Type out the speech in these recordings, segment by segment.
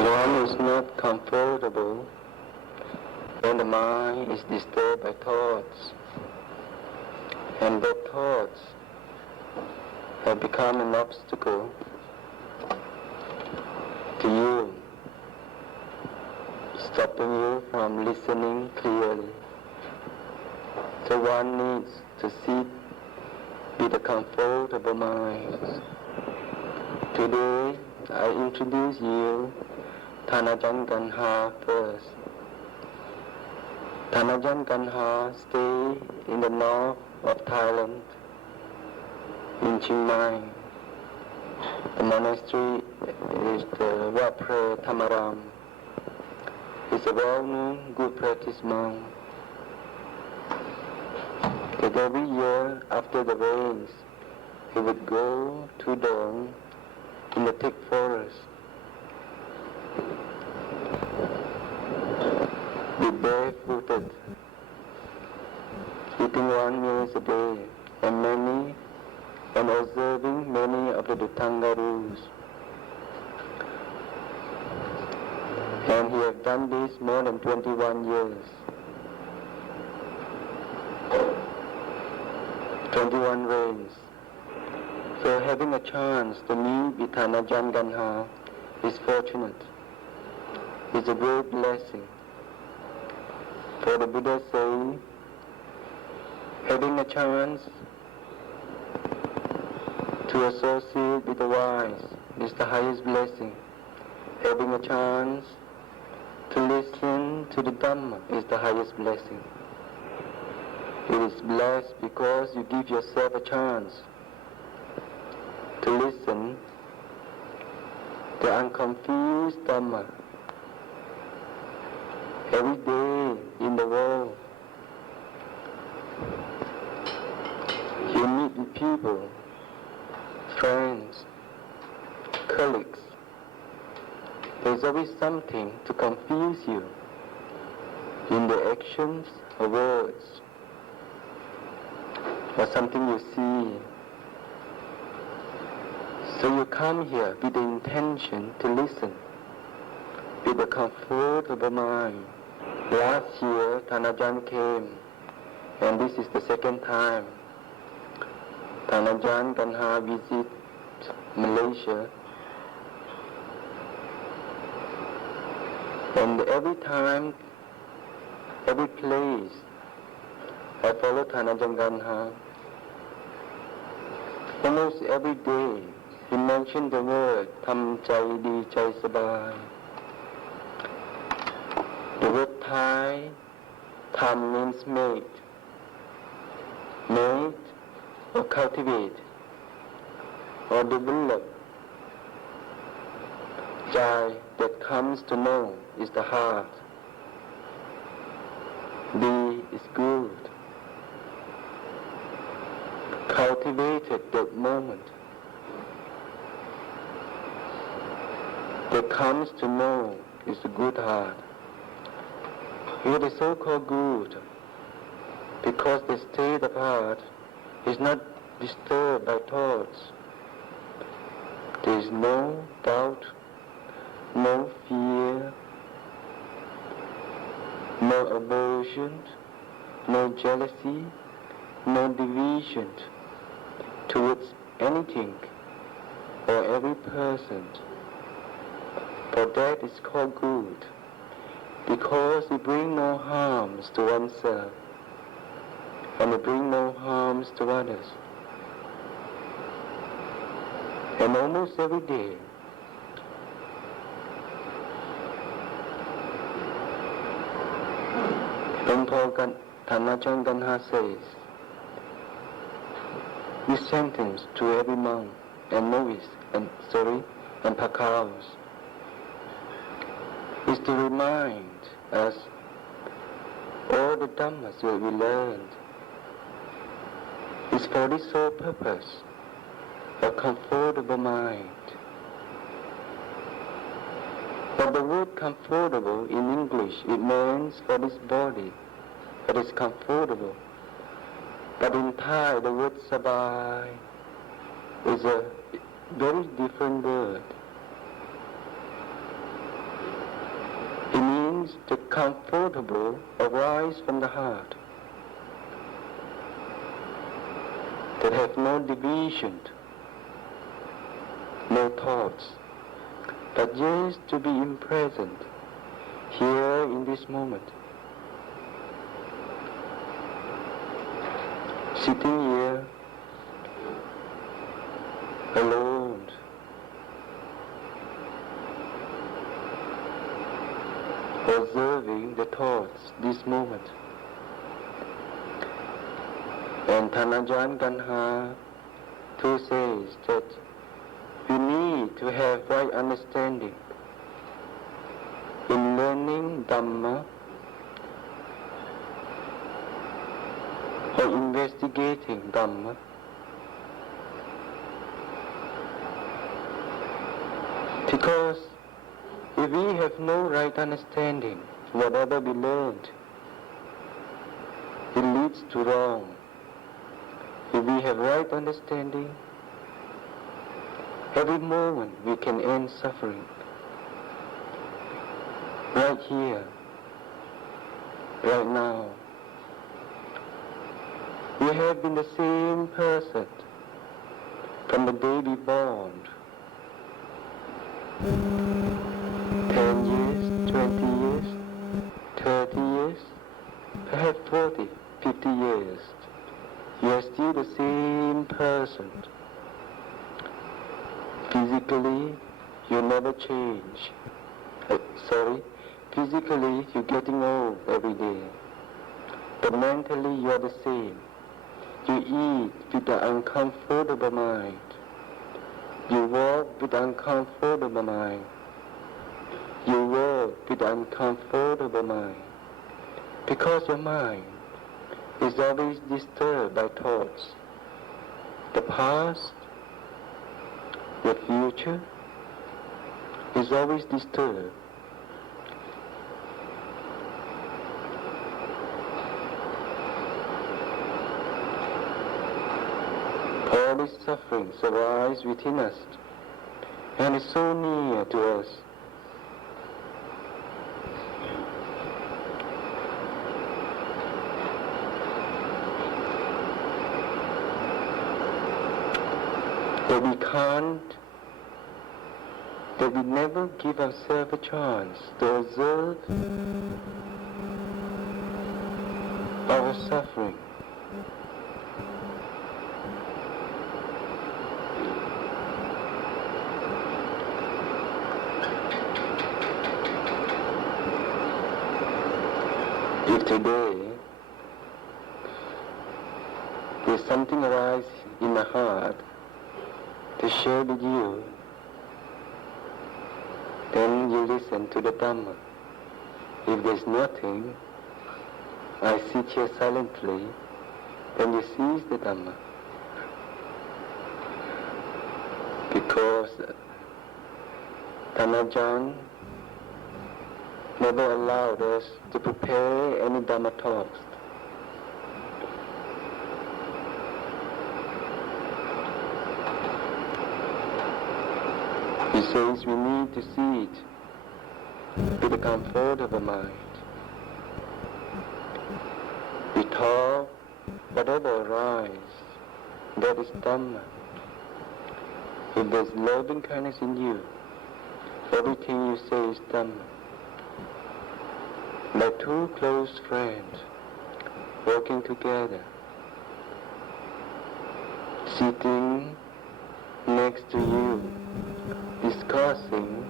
One is not comfortable when the mind is disturbed by thoughts, and the thoughts have become an obstacle to you, stopping you from listening clearly. So one needs to sit with a comfortable mind. Today I introduce you Thanajan Guanha first. Thanajan Guanha stay in the north of Thailand, in Chiang Mai. The monastery is the Wat Phra Thamaram. He's a well-known good practice monk. But every year after the rains, he would go to Dong in the thick forest. Be barefooted, eating one meal a day, and observing many of the Dhutanga rules. And he has done this more than 21 years. 21 rains. So having a chance to meet with Thanajan Guanha is fortunate. It's a great blessing. For the Buddha say, having a chance to associate with the wise is the highest blessing. Having a chance to listen to the Dhamma is the highest blessing. It is blessed because you give yourself a chance to listen the unconfused Dhamma. Every day in the world, you meet with people, friends, colleagues. There's always something to confuse you in the actions or words, or something you see. So you come here with the intention to listen, with a comfortable mind. Last year, Thanajan came, and this is the second time. Thanajan Guanha visit Malaysia, and every time, every place, I follow Thanajan Guanha. Almost every day, he mentioned the word Tham Chai Di Chai Sabai. The word Thai, Tham means made or cultivate or develop. Chai, that comes to know, is the heart. Di is good. Cultivated that moment. That comes to know is the good heart. It is so-called good because the state of heart is not disturbed by thoughts. There is no doubt, no fear, no aversion, no jealousy, no division towards anything or every person. For that is called good, because it brings no harms to oneself, and it brings no harms to others. And almost every day, Thanajan Guanha says this sentence to every monk and novice and Pakaus is to remind us all the Dhammas that we learned is for this sole purpose, a comfortable mind. But the word comfortable in English, it means for this body that is comfortable. But in Thai, the word sabai is a very different word. means the comfortable arise from the heart, that have no division, no thoughts, but just to be in present, here in this moment. Sitting here, alone, observing the thoughts this moment. And Thanajan Guanha too says that we need to have right understanding in learning Dhamma or investigating Dhamma. Because if we have no right understanding, whatever we learned, it leads to wrong. If we have right understanding, every moment we can end suffering. Right here, right now. We have been the same person from the day we born. 10 years, 20 years, 30 years, perhaps 40, 50 years. You are still the same person. Physically, you never change. Physically, you're getting old every day. But mentally, you are the same. You eat with an uncomfortable mind. You walk with uncomfortable mind. You work with uncomfortable mind. Because your mind is always disturbed by thoughts. The past, the future is always disturbed. All these sufferings arise within us and is so near to us. That we never give ourselves a chance to observe our suffering. If today there's something arise in my heart to share with you, then you listen to the Dhamma. If there's nothing, I sit here silently, then you seize the Dhamma. Because Thanajan never allowed us to prepare any Dhamma talks. He says we need to see it with the comfort of the mind. We talk, whatever arises, that is Dhamma. If there's love and kindness in you, everything you say is Dhamma. Like two close friends walking together, sitting next to you, discussing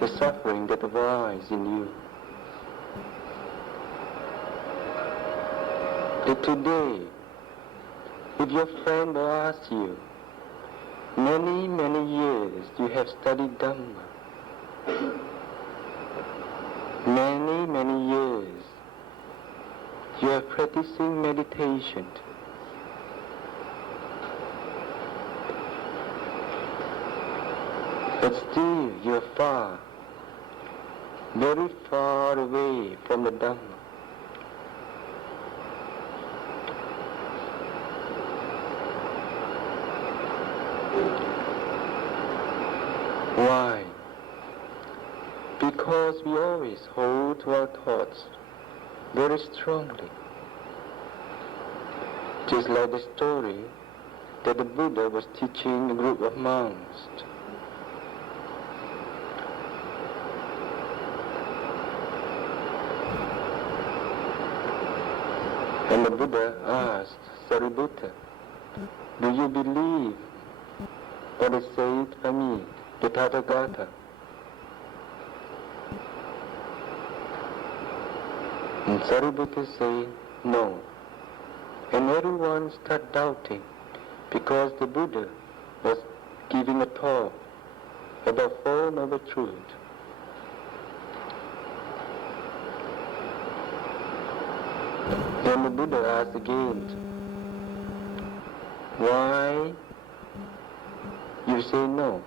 the suffering that arises in you. But today, if your friend will ask you, many, many years you have studied Dhamma, many, many years you are practicing meditation, but still you are far, very far away from the Dhamma. Why? because we always hold to our thoughts very strongly. Just like the story that the Buddha was teaching a group of monks. And the Buddha asked Sariputta, do you believe what is said by me, the Tathagata? And Sariputta said, no. And everyone started doubting because the Buddha was giving a talk about Four Noble Truths. Then the Buddha asked again, why you say no?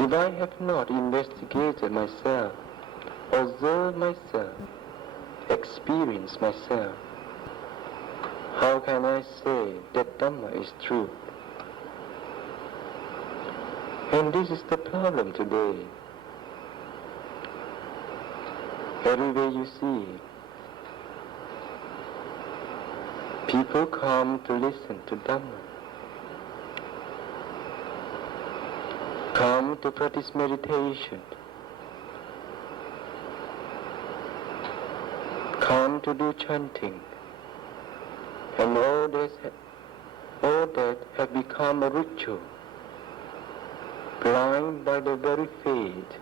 If I have not investigated myself, observed myself, experienced myself, how can I say that Dhamma is true? And this is the problem today. Everywhere you see it, people come to listen to Dhamma, come to practice meditation, come to do chanting, and all that have become a ritual, blind by the very faith.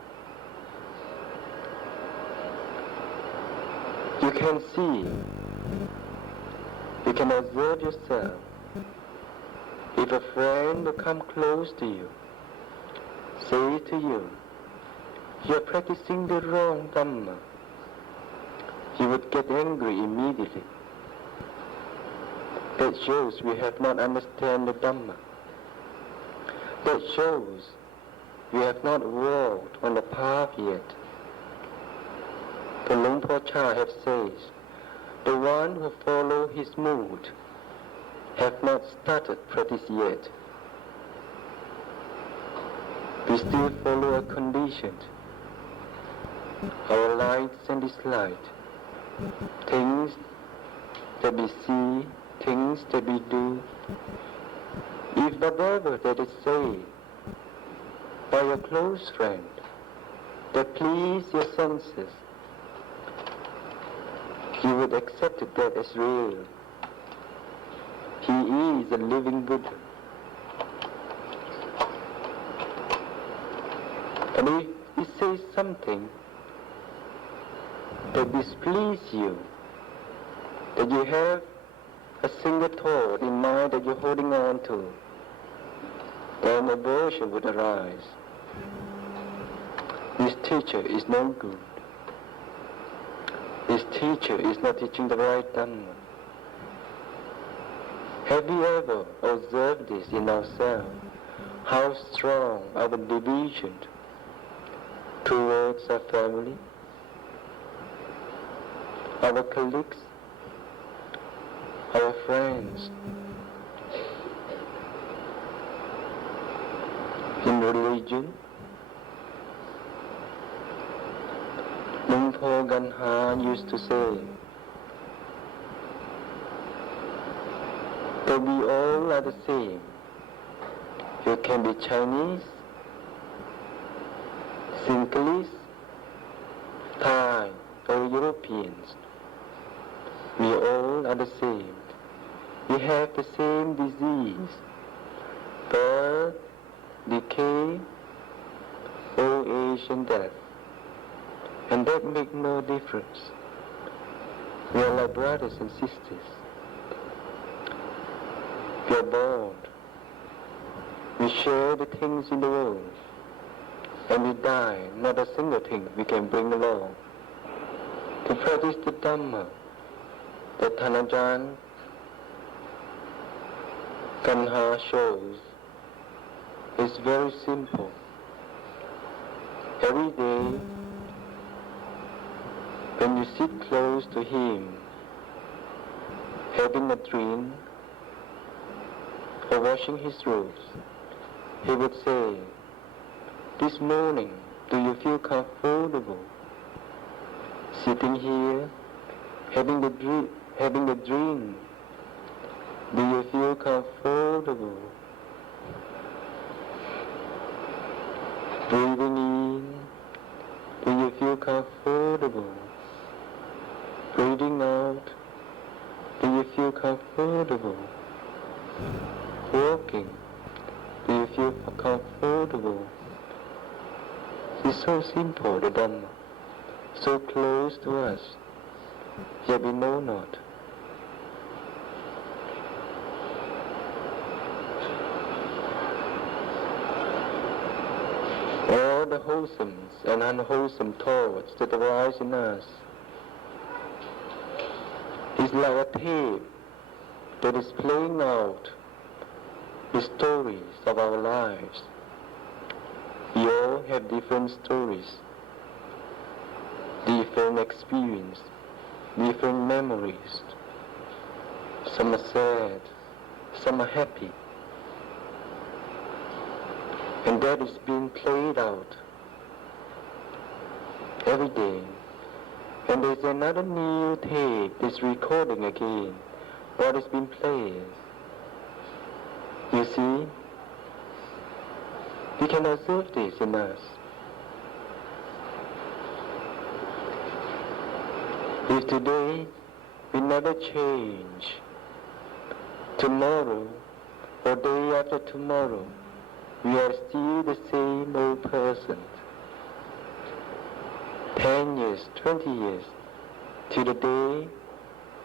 You can see, you can observe yourself. If a friend will come close to you, say to you, you're practicing the wrong Dhamma, you would get angry immediately. That shows we have not understood the Dhamma. That shows we have not walked on the path yet. The Luang Por Chah have said, the one who follow his mood have not started practice yet. We still follow a condition, our likes and dislikes, things that we see, things that we do. If whatever that is said by a close friend that please your senses, you would accept that as real. He is a living Buddha. And if he says something that displeases you, that you have a single thought in mind that you're holding on to, then aversion would arise. This teacher is no good. This teacher is not teaching the right Dhamma. Have we ever observed this in ourselves? How strong our division towards our family, our colleagues, our friends, in religion. Luang Por Guanha used to say that we all are the same. You can be Chinese, Sinhalese, Thai, or Europeans. We all are the same. We have the same disease, birth, decay, old age and death. And that makes no difference. We are like brothers and sisters. We are born. We share the things in the world. And we die, not a single thing we can bring along. To practice the Dhamma that Acharn Guanha shows is very simple. Every day, when you sit close to him, having a drink or washing his robes, he would say, this morning Do you feel comfortable sitting here, having the dream? Do you feel comfortable breathing in? Do you feel comfortable breathing out? Do you feel comfortable walking? Do you feel comfortable? It's so simple, the Dhamma, so close to us, yet we know not. All the wholesome and unwholesome thoughts that arise in us is like a tape that is playing out the stories of our lives. We all have different stories, different experience, different memories. Some are sad, some are happy. And that is being played out every day. And there's another new tape that's recording again what has been played. You see, we can observe this in us. If today we never change, tomorrow or day after tomorrow, we are still the same old person. 10 years, 20 years, to the day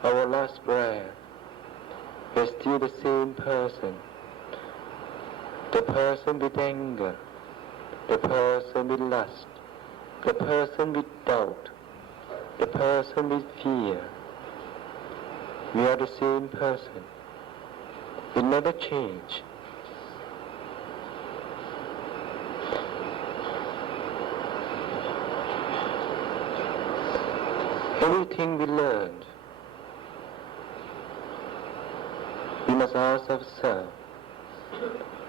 our last breath, we're still the same person. The person with anger, the person with lust, the person with doubt, the person with fear. We are the same person. We never change. Everything we learned, we must ask ourselves,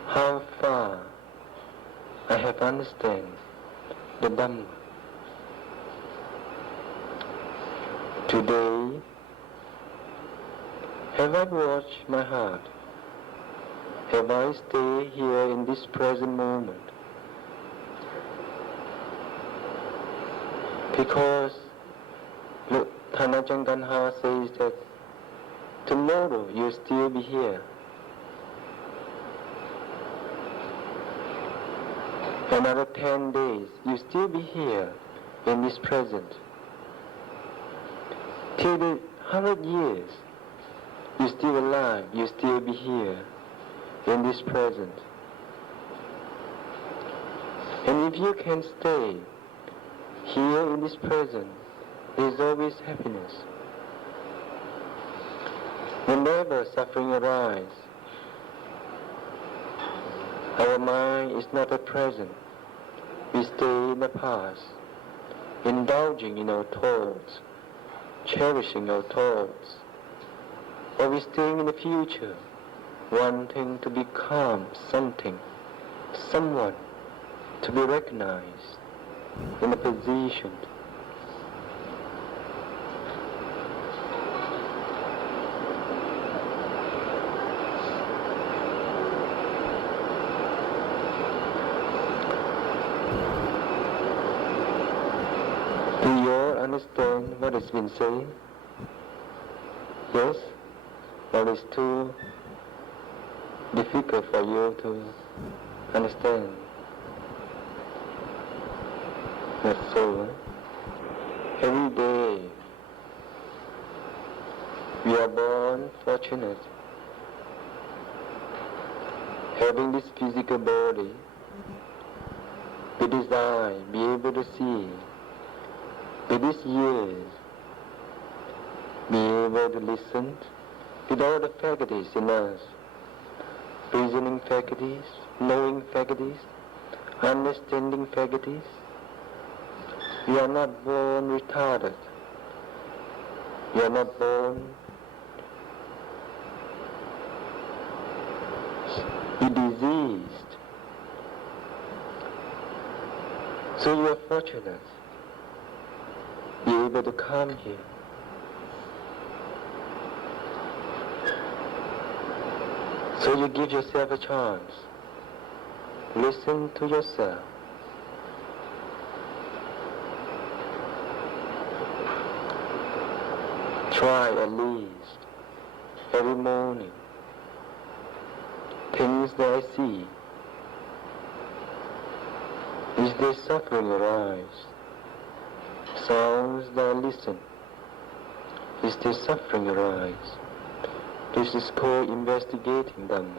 how far I have understood the Dhamma. Today, have I watched my heart? Have I stayed here in this present moment? Because look, Thanajang Ganha says that tomorrow you'll still be here. Another 10 days, you'll still be here in this present. Till the 100 years, you're still alive, you'll still be here in this present. And if you can stay here in this present, there is always happiness. Whenever suffering arises, our mind is not at present. We stay in the past, indulging in our thoughts, cherishing our thoughts. Or we stay in the future, wanting to become something, someone, to be recognized in a position. Do you all understand what has been said? Yes? Or it's too difficult for you to understand? That's so. Every day we are born fortunate, having this physical body, with this eye, be able to see, with these ears, be able to listen, with all the faculties in us, reasoning faculties, knowing faculties, understanding faculties. We are not born retarded. We are not born diseased. So you are fortunate. You're able to come here. So you give yourself a chance. Listen to yourself. Try at least every morning. Things that I see. Is there suffering arise? Sounds that I listen. Is there suffering arise? This is called investigating them.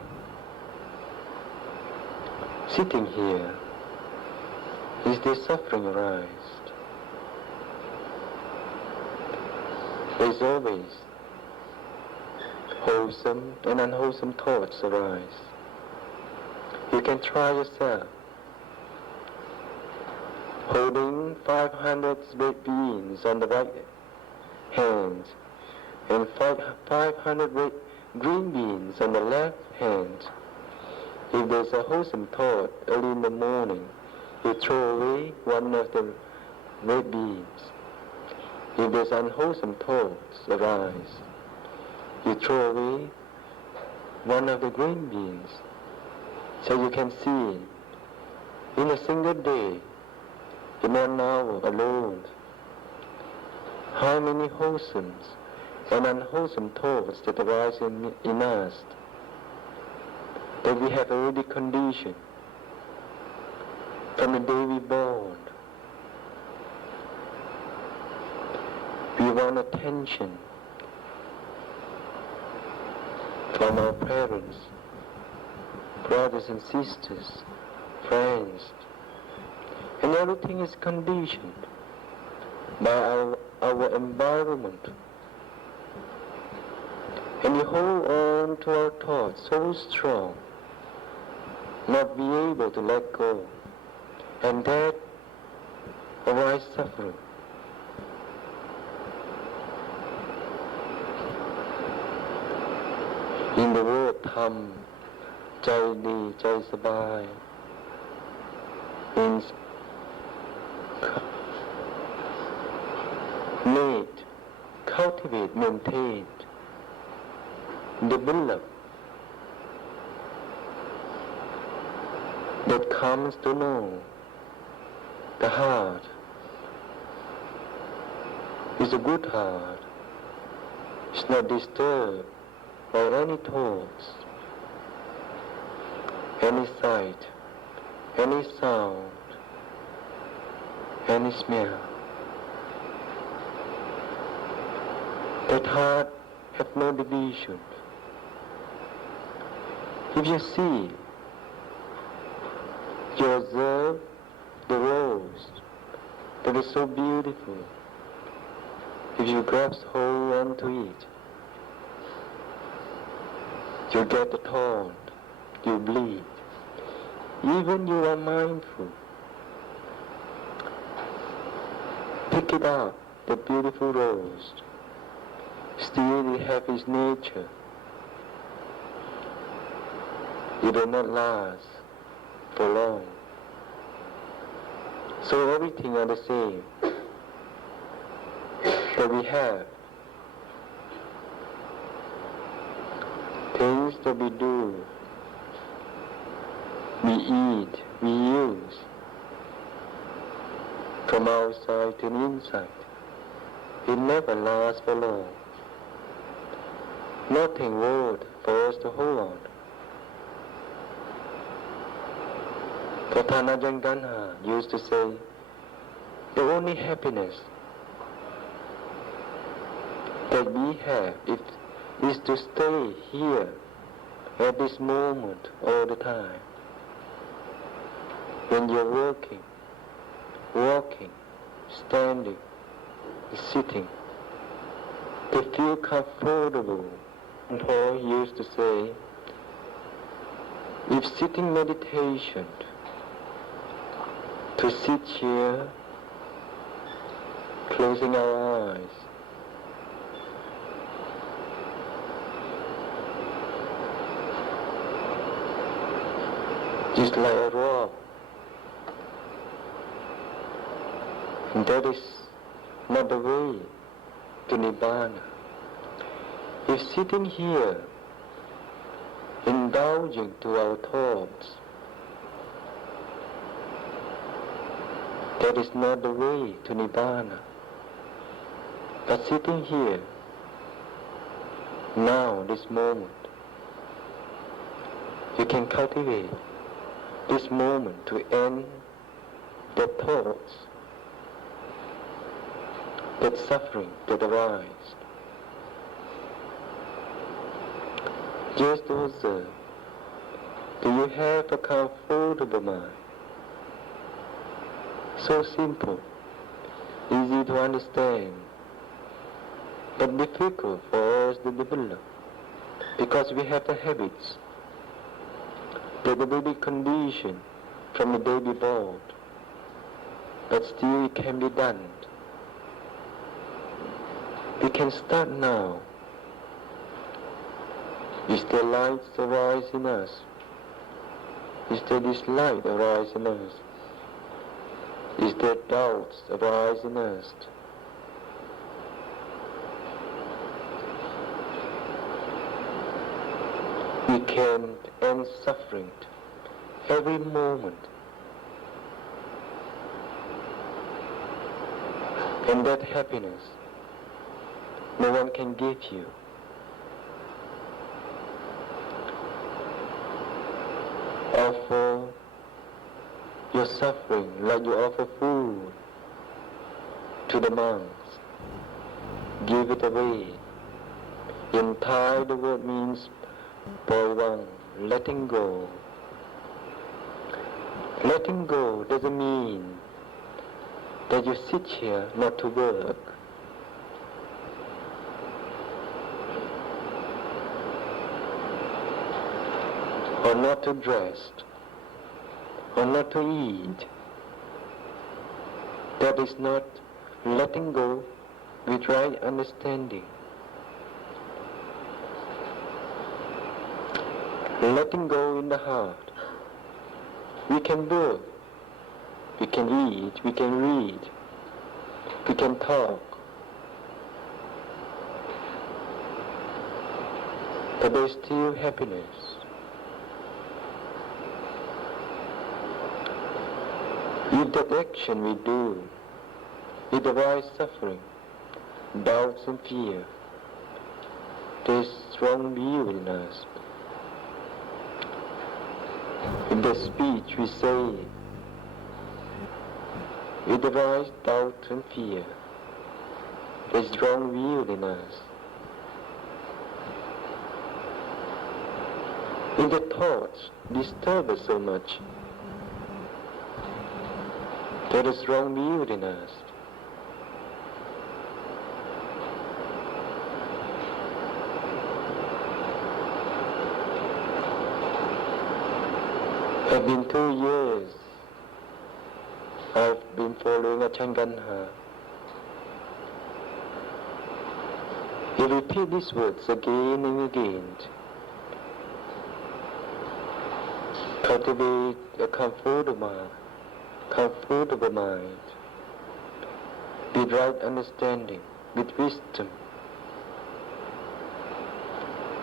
Sitting here, is there suffering arise? There's always wholesome and unwholesome thoughts arise. You can try yourself. Holding 500 red beans on the right hand and 500 red green beans on the left hand. If there's a wholesome thought early in the morning, you throw away one of the red beans. If there's unwholesome thoughts arise, you throw away one of the green beans. So you can see in a single day, in 1 hour alone, how many wholesome and unwholesome thoughts that arise in us that we have already conditioned from the day we born. We want attention from our parents, brothers and sisters, friends, and everything is conditioned by our environment. And we hold on to our thoughts so strong, not be able to let go, and that arises suffering. In the word ธรรม ใจดีใจสบาย means made, cultivate, maintain, develop, that comes to know the heart is a good heart. It's not disturbed by any thoughts, any sight, any sound, any smell. That heart has no division. If you see, you observe the rose that is so beautiful. If you grasp hold onto it, you get the thorn, you bleed. Even you are mindful. Pick it up, the beautiful rose. Still it has its nature. It will not last for long. So everything are the same that we have. Things that we do, we eat, we use, from outside to inside, it never lasts for long. Nothing worth for us to hold on. Acharn Guanha used to say, the only happiness that we have is to stay here at this moment all the time. When you're working, walking, standing, sitting, to feel comfortable. And Paul used to say, if sitting meditation, to sit here, closing our eyes, just like a rock, That is not the way to Nibbana. If sitting here, indulging to our thoughts, that is not the way to Nibbana. But sitting here, now, this moment, you can cultivate this moment to end the thoughts, that suffering that arise. Just observe, do you have a comfortable mind? So simple, easy to understand, but difficult for us to develop, because we have the habits that the baby conditioned from the day we born, but still it can be done. We can start now. Is there light arise in us? Is there this light arise in us? Is there doubts arise in us? We can end suffering every moment. And that happiness no one can give you. Offer your suffering like you offer food to the monks. Give it away. In Thai the word means Boywang, letting go. Letting go doesn't mean that you sit here not to work. Or not to dress, or not to eat. That is not letting go with right understanding. Letting go in the heart. We can work, we can eat, we can read, we can talk. But there is still happiness. With that action we do, it arise suffering, doubts and fear. There is strong will in us. In the speech we say, it arise doubt and fear. There is strong will in us. In the thoughts disturb us so much. There is strong will in us. It's been 2 years I've been following Acharn Guanha. He repeats these words again and again. Cultivate a comfortable mind, with right understanding, with wisdom.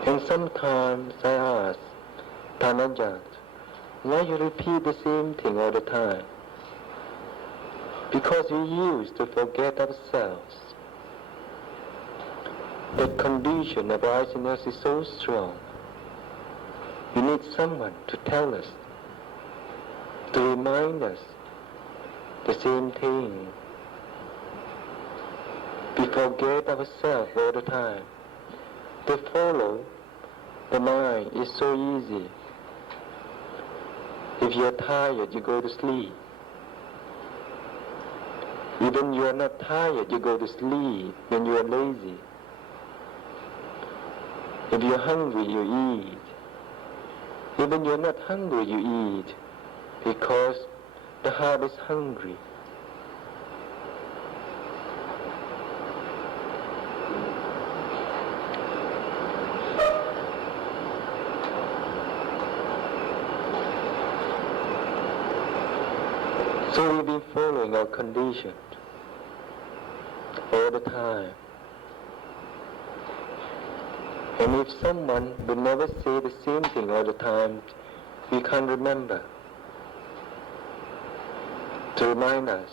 And sometimes I ask, Tanajat, why you repeat the same thing all the time? Because we used to forget ourselves. That condition of arising is so strong. We need someone to tell us, to remind us the same thing. We forget ourselves all the time. To follow the mind is so easy. If you're tired, you go to sleep. Even you are not tired, you go to sleep when you are lazy. If you're hungry, you eat. Even you're not hungry, you eat, because the heart is hungry. So we've been following our condition. all the time. And if someone will never say the same thing all the time, we can't remember. To remind us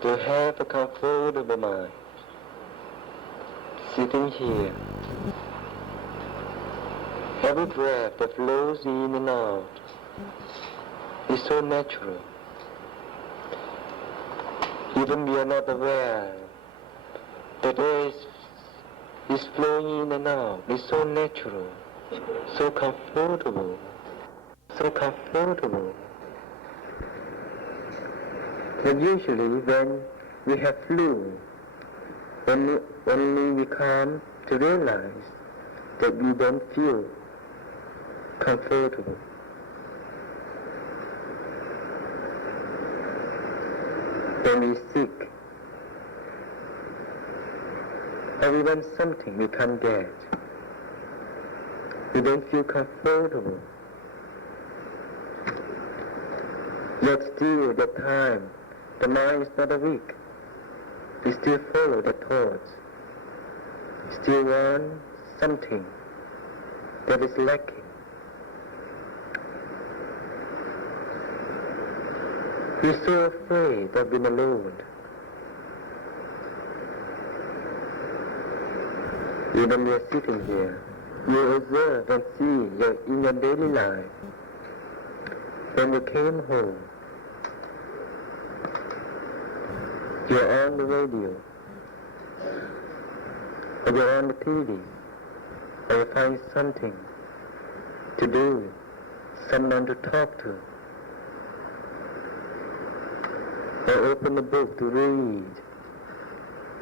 to have a comfortable mind, sitting here. Every breath that flows in and out is so natural. Even we are not aware that air is flowing in and out. It's so natural, so comfortable, so comfortable. But usually when we have flu, only we come to realize that we don't feel comfortable. When we're sick, or we want something we can't get, we don't feel comfortable. Yet still, that time, the mind is not weak. We still follow the thoughts. Still want something that is lacking. We're so afraid of being alone. Even we are sitting here, you observe and see in your daily life. When you came home, you're on the radio, or you're on the TV, or you find something to do, someone to talk to, or open a book to read,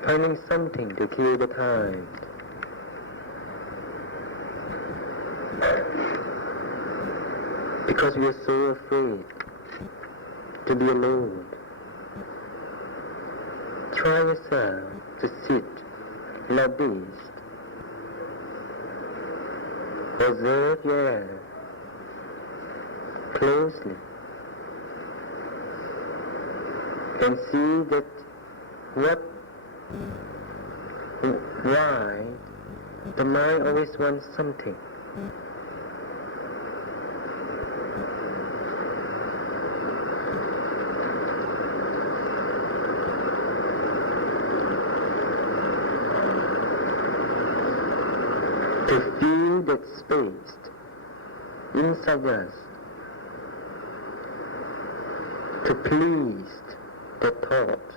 finding something to kill the time. Because we are so afraid to be alone. Try yourself to sit like this. Observe your air closely and see that why the mind always wants something. To feel that space inside us, to please the thought.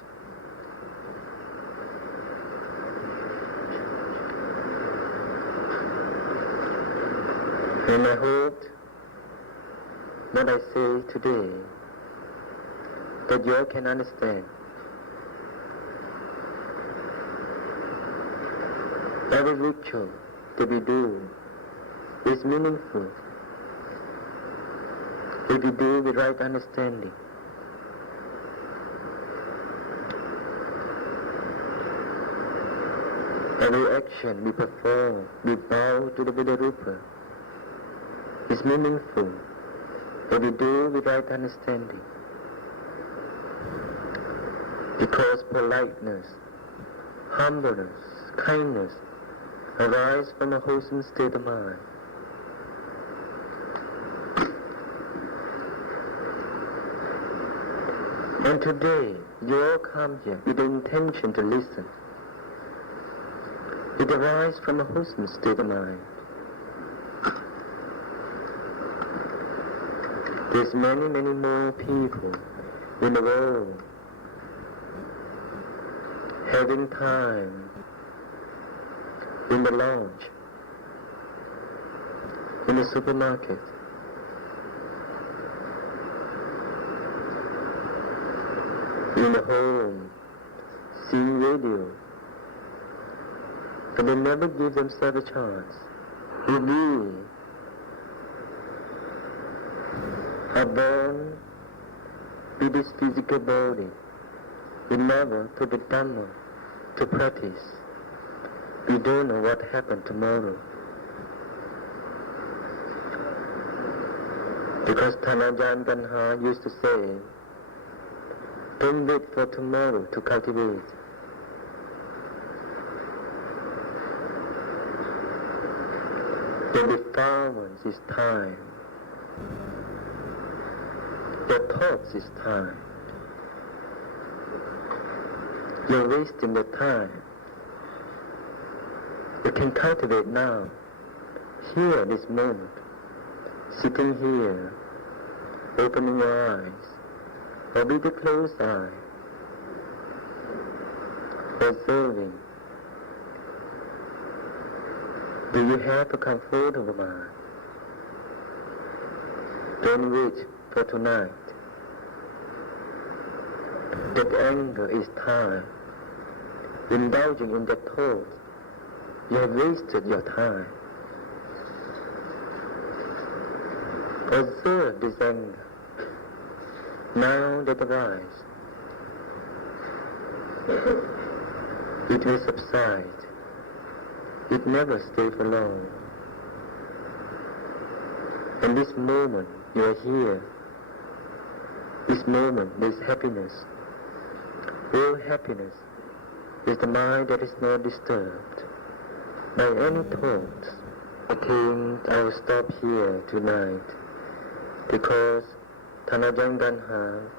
And I hope what I say today that you all can understand. Every ritual that we do is meaningful if we do with right understanding. Every action we perform, we bow to the Buddha Rupa, is meaningful if we do with right understanding. Because politeness, humbleness, kindness arise from a wholesome state of mind. And today, you all come here with the intention to listen. It arises from a wholesome state of mind. There's many, many more people in the world having time in the lounge, in the supermarket, in the home, seeing radio, and they never give themselves a chance. If we are born with this physical body, we never put the Dhamma to practice. We don't know what happened tomorrow. Because Tanajan Guanha used to say, don't wait for tomorrow to cultivate. The defilement is time. Your thoughts is time. You're wasting the time. You can cultivate now, here, this moment, sitting here, opening your eyes, or with a closed eye, observing. Do you have a comfortable mind? Don't wait for tonight. That anger is time. Indulging in that thought, you have wasted your time. Observe this anger. Now that arises, it will subside. It never stays for long. In this moment, you are here. This moment is happiness. Real happiness is the mind that is not disturbed by any thoughts. I think I will stop here tonight because Tanajan Guanha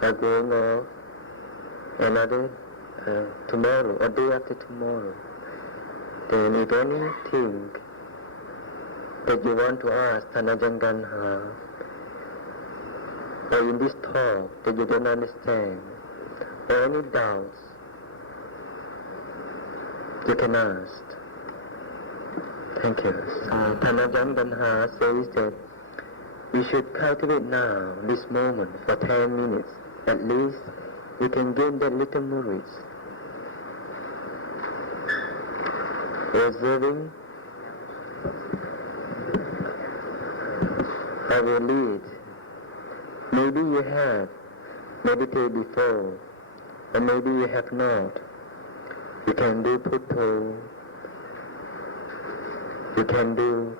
are going off another tomorrow or day after tomorrow. Then if anything that you want to ask Tanajan Guanha or in this talk that you don't understand or any doubts, you can ask. Thank you. Tanajan Guanha says that we should cultivate now, this moment, for 10 minutes. At least we can gain that little knowledge. Observing, I will lead. Maybe you have meditated before, or maybe you have not. You can do putto, you can do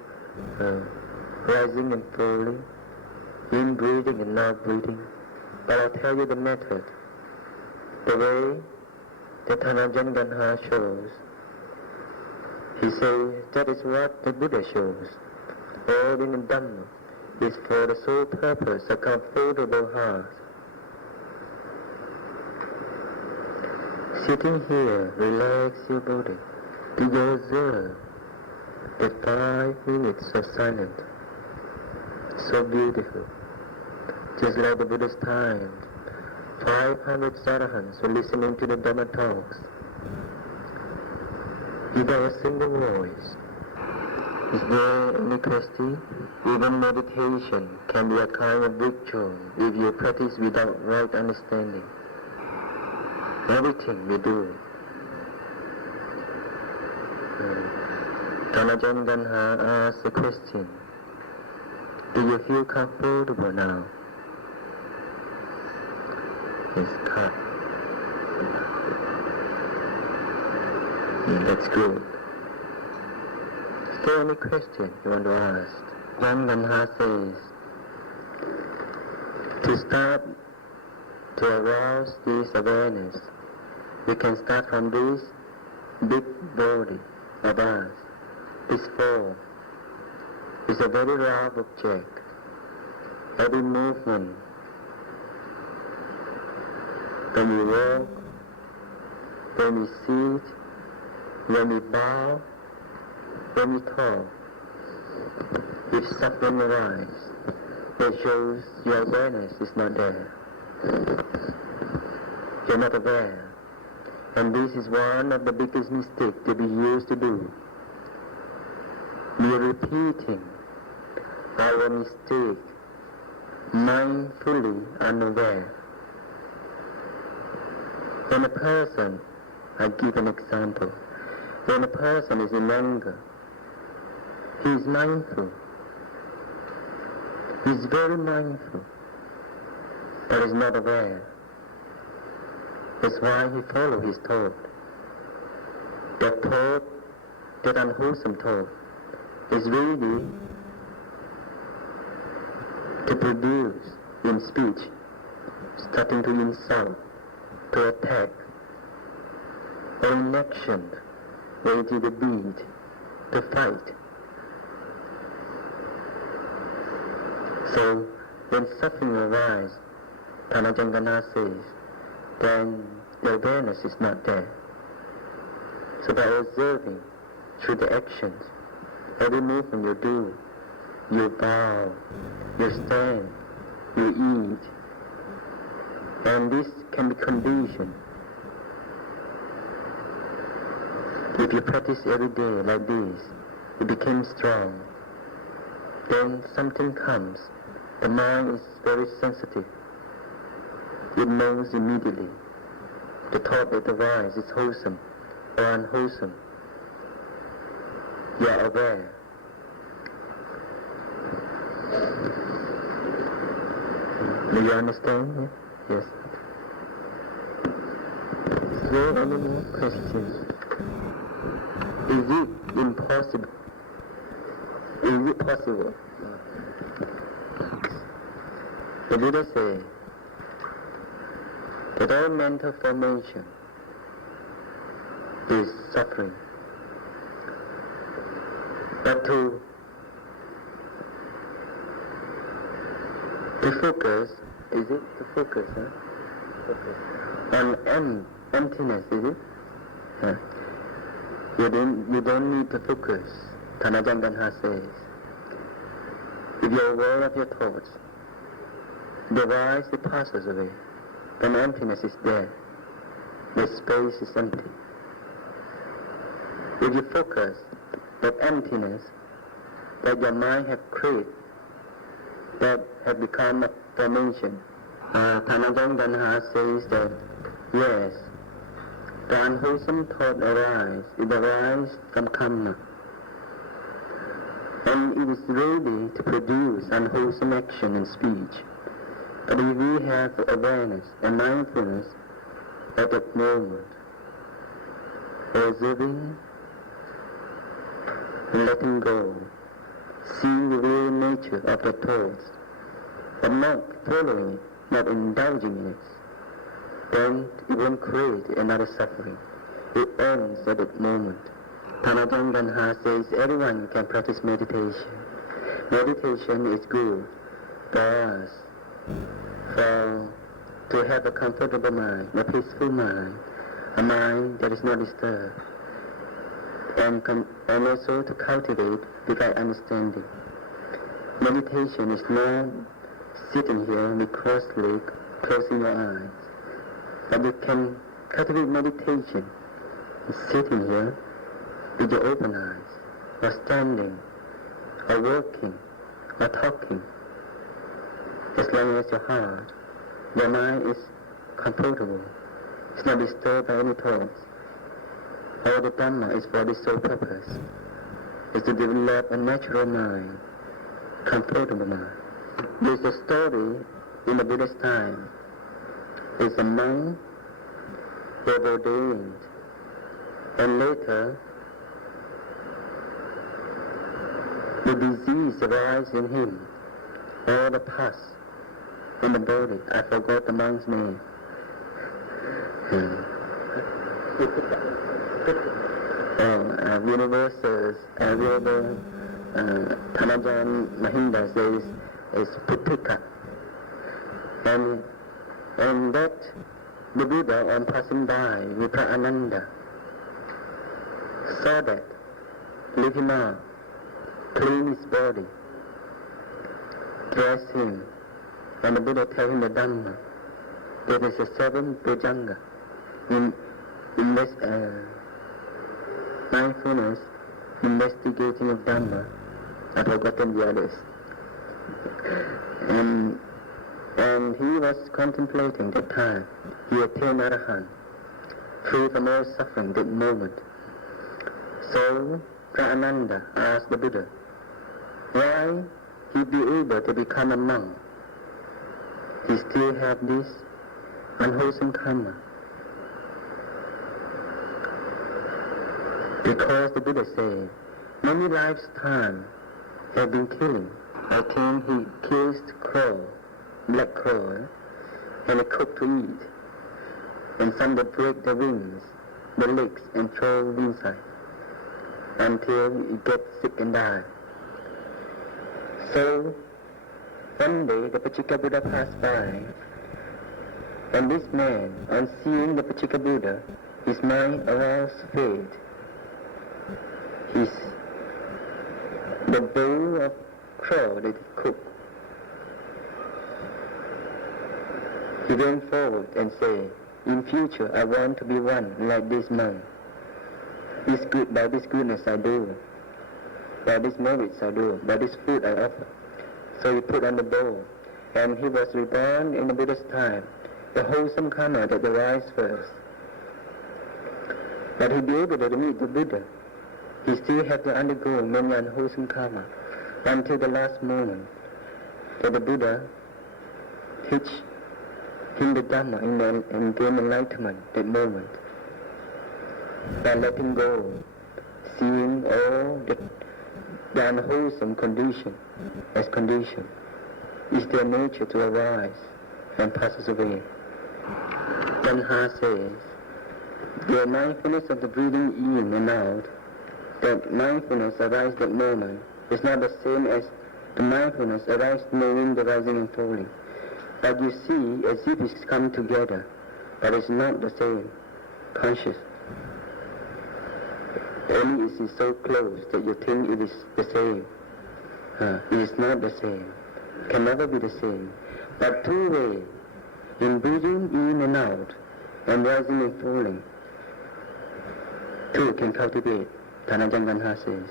rising and falling, in breathing and not breathing. But I'll tell you the method. The way that Tanajan Guanha shows. He says that is what the Buddha shows. All in the Dhamma is for the sole purpose, a comfortable heart. Sitting here, relax your body. Do you observe the 5 minutes of silence? So beautiful. Just like the Buddha's time, 500 sadhans were listening to the Dhamma talks without a single voice. Is there any question? Even meditation can be a kind of ritual if you practice without right understanding. Everything we do. Tanajan Guanha asks a question. Do you feel comfortable now? It's cut. That's good. Is there any question you want to ask? Guanha says, to start to arouse this awareness, we can start from this big body of us. This form is a very rough object. Every movement, when we walk, when we sit, when we bow, when we talk, if something arises, it shows your awareness is not there. You're not aware. And this is one of the biggest mistakes that we used to do. We are repeating our mistake, mindfully unaware. When a person, I give an example, when a person is in anger, he is mindful. He is very mindful, but is not aware. That's why he follows his thought. That thought, that unwholesome thought, is ready to produce in speech, starting to insult, to attack, or in action, ready to beat, to fight, So when suffering arises, Tanajangana says, then the awareness is not there. So by observing through the actions, every movement you do, you bow, you stand, you eat, and this can be conditioned. If you practice every day like this, you become strong. Then something comes. The mind is very sensitive. It knows immediately. The thought that arises is wholesome or unwholesome. You are aware. Do you understand? Yes. So, any more questions? Is it impossible? Is it possible? The Buddha said that all mental formation is suffering. But to focus, is it to focus, Focus. On emptiness, is it? You don't need to focus. Tanajangana says, if you're aware of your thoughts, the rise it passes away. When emptiness is there, the space is empty. If you focus that emptiness that your mind have created, that have become a formation, Tanajangana says that yes, the unwholesome thought it arises from karma. And it is ready to produce unwholesome action and speech. But if we have awareness and mindfulness at that moment, observing and letting go, seeing the real nature of the thoughts, but not following it, not indulging in it, then it won't create another suffering. It ends at that moment. Tanajangana says everyone can practice meditation. Meditation is good for us, to have a comfortable mind, a peaceful mind, a mind that is not disturbed, and also to cultivate without understanding. Meditation is not sitting here with crossed legs, closing your eyes. But you can cultivate meditation sitting here with your open eyes, or standing, or walking, or talking. As long as your mind is comfortable, it's not disturbed by any thoughts. All the Dhamma is for this sole purpose, is to develop a natural mind, comfortable mind. There's a story in the Buddha's time. It's a monk who was ordained, and later the disease arises in him, all the pus in the body. I forgot the monk's name. Universals, Tanajan Mahinda says is Putika. And that the Buddha, on passing by with Ananda, saw that, lift him up, clean his body, dress him, and the Buddha tell him the Dhamma. There is a 7 Bhujanga in this mindfulness, investigating of Dhamma. I've forgotten the others. And he was contemplating that time. He attained Arahant, free from all suffering that moment. So Ananda asked the Buddha, why he be able to become a monk? He still have this unwholesome karma. Because the Buddha said, many lifetimes have been killing. I think he kills crow, black crow, and they cook to eat. And some they break the wings, the legs, and throw inside until it gets sick and die. So One day the Pachika Buddha passed by, and this man, on seeing the Pachika Buddha, his mind aroused faith. The bowl of crow that he cooked. He went forward and said, "In future I want to be one like this monk. By this goodness I do, by this merits I do, by this food I offer." So he put on the bowl, and he was reborn in the Buddha's time, the wholesome karma that arises first. But he be able to meet the Buddha. He still had to undergo many unwholesome karma until the last moment that the Buddha teach him the Dhamma and gain enlightenment that moment. By letting go, seeing all the unwholesome condition as condition, is their nature to arise and passes away. Guanha says, the mindfulness of the breathing in and out, that mindfulness arises that moment, is not the same as the mindfulness arises knowing the rising and falling. But you see as if it's come together, but it's not the same, conscious. Only it is so close that you think it is the same. It is not the same, can never be the same. But two ways, in breathing in and out, and rising and falling, two can cultivate, Tanajan Guanha says.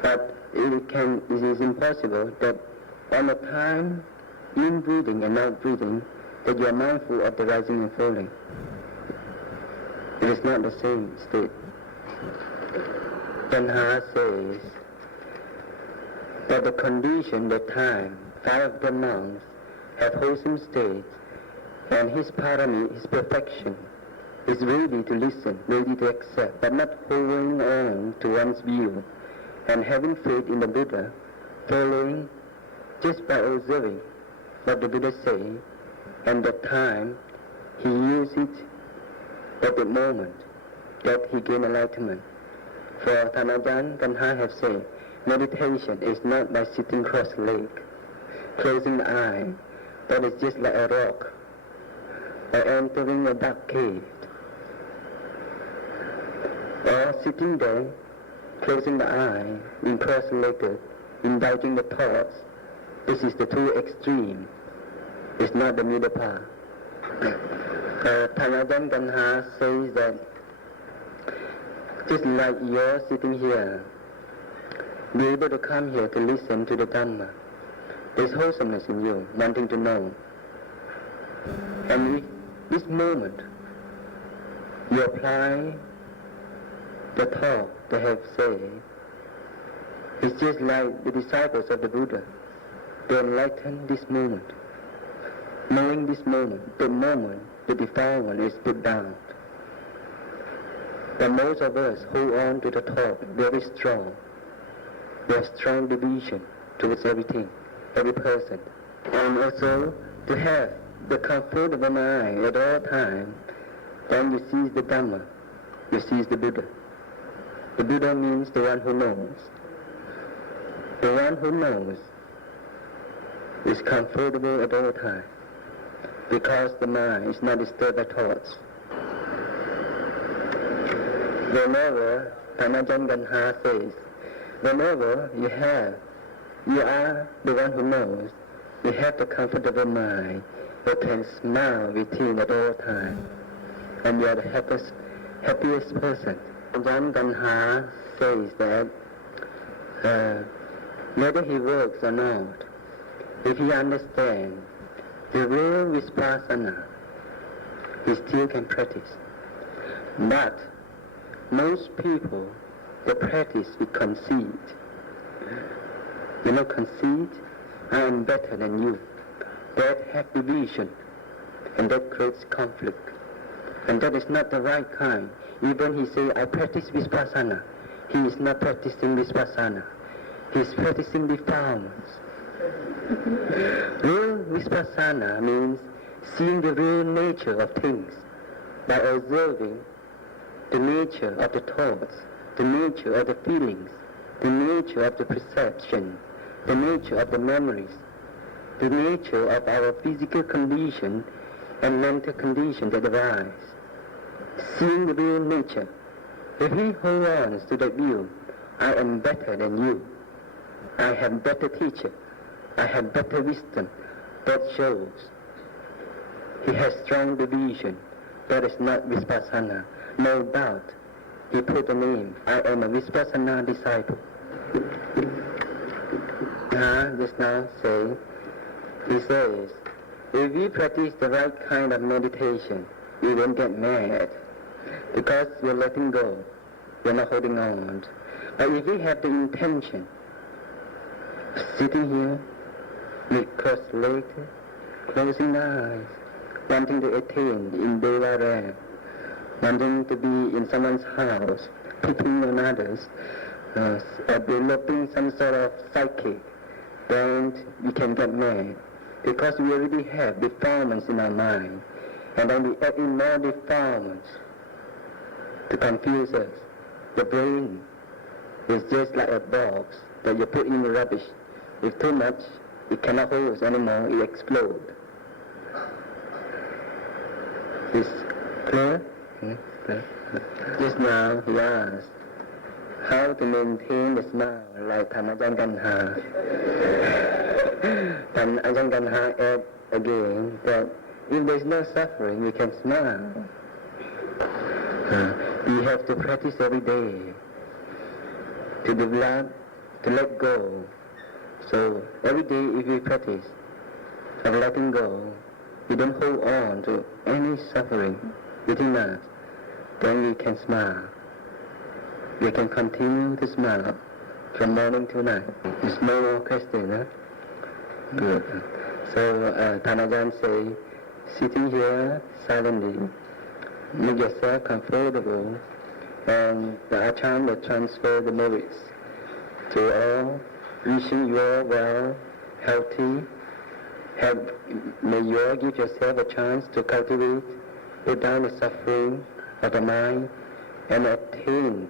But it is impossible that all the time, in breathing and out breathing, that you are mindful of the rising and falling. It is not the same state. Guanha says that the condition, the time, 5 of the monks have wholesome states, and his parami, his perfection, is ready to listen, ready to accept, but not holding on to one's view, and having faith in the Buddha, following just by observing what the Buddha say, and the time he used it at the moment that he gained enlightenment. For Tanajan Guanha have said, meditation is not by sitting cross-legged, closing the eye, but it's just like a rock, or entering a dark cave, or sitting there, closing the eye, in cross-legged, indulging the thoughts. This is the two extreme. It's not the middle path. Tanajan Guanha says that just like you're sitting here, be able to come here to listen to the Dhamma. There's wholesomeness in you, wanting to know. And with this moment, you apply the talk they have said. It's just like the disciples of the Buddha. They enlighten this moment. Knowing this moment, the moment the defiled one is put down. But most of us hold on to the talk very strong. We have strong division towards everything, every person. And also to have the comfort of the mind at all times, then you seize the Dhamma, you seize the Buddha. The Buddha means the one who knows. The one who knows is comfortable at all times, because the mind is not disturbed by thoughts. Whenever, Tanajan Guanha says, whenever you are the one who knows, you have the comfortable mind, you can smile within at all times, and you are the happiest person. Tanajan Guanha says that whether he works or not, if he understands the real Vipassana, he still can practice. But most people, they practice with conceit. Conceit, I am better than you. That has division, and that creates conflict. And that is not the right kind. Even he say, I practice Vipassana. He is not practicing Vipassana. He is practicing defilements. Real Vipassana means seeing the real nature of things by observing the nature of the thoughts, the nature of the feelings, the nature of the perception, the nature of the memories, the nature of our physical condition and mental condition that arise. Seeing the real nature, if he holds on to that view, I am better than you. I have better teacher. I have better wisdom. That shows he has strong division. That is not Vipassana. No doubt. He put the name. I am a Vipassana disciple. Just now he says, if we practice the right kind of meditation, we won't get mad because we're letting go. We're not holding on. But if we have the intention of sitting here with crossed legs, closing the eyes, wanting to attain in Deva realm, wanting to be in someone's house, picking on others, developing some sort of psyche, then we can get mad. Because we already have defilements in our mind, and then we add in more defilements to confuse us. The brain is just like a box that you put in the rubbish. If too much, it cannot hold us anymore, it explodes. Is clear? Just now he asked how to maintain the smile like Ajahn Guanha. And Ajahn Guanha add again that if there is no suffering, we can smile. We have to practice every day to develop, to let go. So every day if we practice of letting go, we don't hold on to any suffering within us, then we can smile. We can continue to smile from morning to night. There's no more question, huh? Good. So Tanajan say, sitting here silently, make yourself comfortable, and the Acharn will transfer the merits to all, wishing you all well, healthy. May you all give yourself a chance to cultivate, put down the suffering of the mind, and attain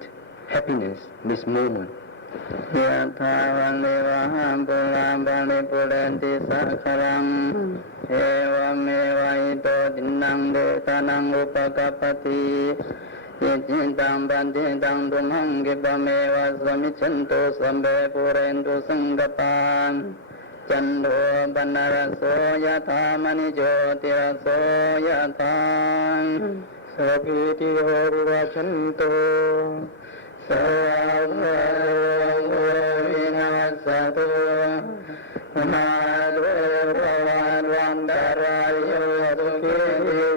happiness this moment. ยะถาวะเลวะหังปุราปาริปุเรนติสัคารังเอวเมวะอิโตตินังเดชะนังอุปกัปปติอิจิตังปันติตังตุมหังกิปะเมวะสมิจฉันตุสัมเบปุเรนตุสังกปานจันโทปนรสโสยะถามณิโชติรสโสยะถาสัพพิติโหวิวัชชันตุสวะโภวินาศตุมาตุภวันวันตรายโยสุขี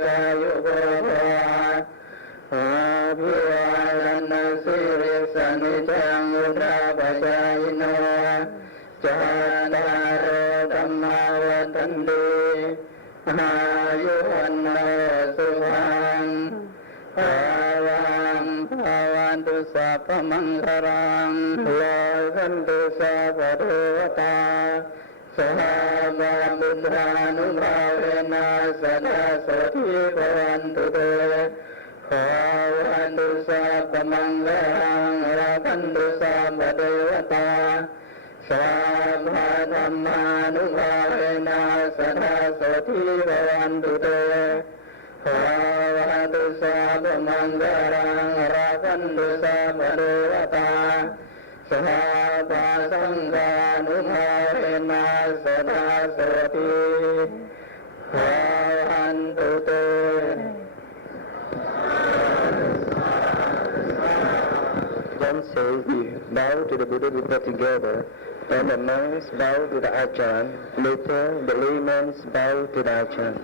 กายุโกภวะอาภิวาทนาสิริสนิจังอุตราปัจจายโนจาตารโอธัมมาวันติอายุวันโนสุขังภาวันภาวันตุสัพพมังคารังโลกันตุสัพพะเทวตาสหบาบุตรานุภาเวนัสดาโสทิภวันตุเตขอวันตุสัพพมังคารังราคันตุสัพพะเทวตาสัพพะธรรมานุภาเวนัสดาโสทิภวันตุเตขอวันตุสัพพมังคารังราคันตุสัพพะเทวตาสัพพะสังฆานุภาเวนัสดาโสทิภวันตุเตThen says we bow to the Buddha Buddha together, and the monks bow to the Acharn, later the laymen bow to the Acharn.